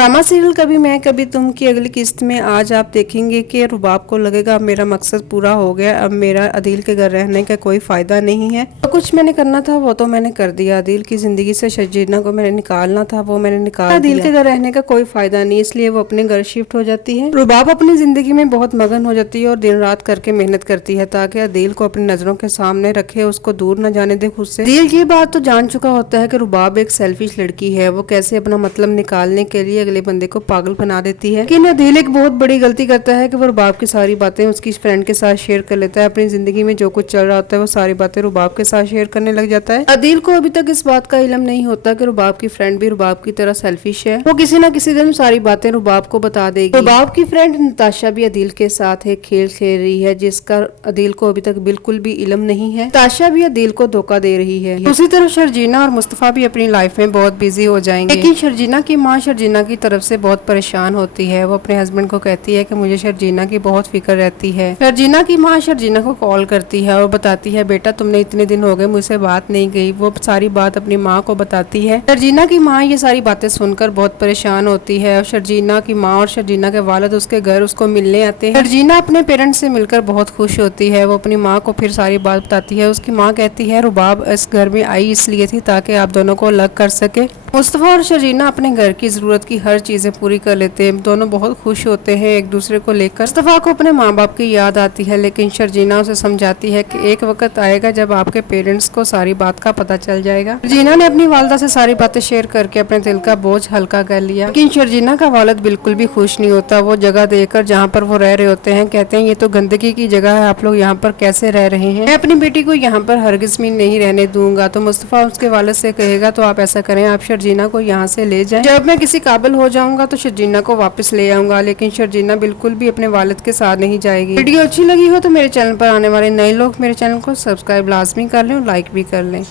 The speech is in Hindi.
ड्रामा सीरियल कभी मैं कभी तुम की अगली किस्त में आज आप देखेंगे कि रुबाब को लगेगा अब मेरा मकसद पूरा हो गया, अब मेरा अदील के घर रहने का कोई फायदा नहीं है। तो कुछ मैंने करना था वो तो मैंने कर दिया। अदील की जिंदगी से शर्जीना को मैंने निकालना था वो मैंने निकाल अदील के घर रहने का कोई फायदा नहीं, इसलिए वो अपने घर शिफ्ट हो जाती है। रुबाब अपनी जिंदगी में बहुत मगन हो जाती है और दिन रात करके मेहनत करती है ताकि अदील को अपनी नजरों के सामने रखे, उसको दूर न जाने दे खुद से। अदील ये बात तो जान चुका होता है कि रुबाब एक सेल्फिश लड़की है, वो कैसे अपना मतलब निकालने के लिए अगले बंदे को पागल बना देती है। लेकिन अदील एक बहुत बड़ी गलती करता है कि वो रुबाब की सारी बातें उसकी फ्रेंड के साथ शेयर कर लेता है। अपनी जिंदगी में जो कुछ चल रहा होता है वो सारी बातें रुबाब के साथ शेयर करने लग जाता है। अदील को अभी तक इस बात का इल्म नहीं होता कि रुबाब की फ्रेंड भी रुबाब की तरह सेल्फिश है। वो किसी न किसी दिन सारी बातें रुबाब को बता देगी। रुबाब की फ्रेंड नताशा भी अदील के साथ एक खेल खेल रही है जिसका अदील को अभी तक बिल्कुल भी इल्म नहीं है। नताशा भी अदील को धोखा दे रही है। दूसरी तरफ शर्जीना और मुस्तफा भी अपनी लाइफ में बहुत बिजी हो जाएंगे, लेकिन शर्जीना की माँ शर्जीना की तरफ से बहुत परेशान होती है। वो अपने हस्बैंड को कहती है कि मुझे शर्जीना की बहुत फिक्र रहती है। शर्जीना की माँ शर्जीना को कॉल करती है और बताती है बेटा तुमने इतने दिन हो गए मुझसे बात नहीं गई। वो सारी बात अपनी माँ को बताती है। शर्जीना की माँ ये सारी बातें सुनकर बहुत परेशान होती है और शर्जीना की माँ और शर्जीना के वालिद उसके घर उसको मिलने आते हैं। शर्जीना अपने पेरेंट्स से मिलकर बहुत खुश होती है। वो अपनी माँ को फिर सारी बात बताती है। उसकी माँ कहती है रुबाब इस घर में आई इसलिए थी ताकि आप दोनों को अलग कर सके। मुस्तफा और शर्जीना अपने घर की जरूरत की हर चीजें पूरी कर लेते हैं। दोनों बहुत खुश होते हैं एक दूसरे को लेकर। मुस्तफा को अपने माँ बाप की याद आती है, लेकिन शर्जीना उसे समझाती है कि एक वक्त आएगा जब आपके पेरेंट्स को सारी बात का पता चल जाएगा। शर्जीना ने अपनी वालदा से सारी बातें शेयर करके अपने दिल का बोझ हल्का कर लिया, लेकिन शर्जीना का वालिद बिल्कुल भी खुश नहीं होता। वो जगह देकर जहाँ पर वो रह रहे होते हैं कहते हैं ये तो गंदगी की जगह है, आप लोग यहाँ पर कैसे रह रहे हैं, मैं अपनी बेटी को यहाँ पर हरगिज भी नहीं रहने दूंगा। तो मुस्तफा उसके वालिद से कहेगा तो आप ऐसा करें आप शर्जीना को यहाँ से ले जाएं, जब मैं किसी काबिल हो जाऊंगा तो शर्जीना को वापस ले आऊंगा। लेकिन शर्जीना बिल्कुल भी अपने वालिद के साथ नहीं जाएगी। वीडियो अच्छी लगी हो तो मेरे चैनल पर आने वाले नए लोग मेरे चैनल को सब्सक्राइब लाजमी कर लें और लाइक भी कर लें।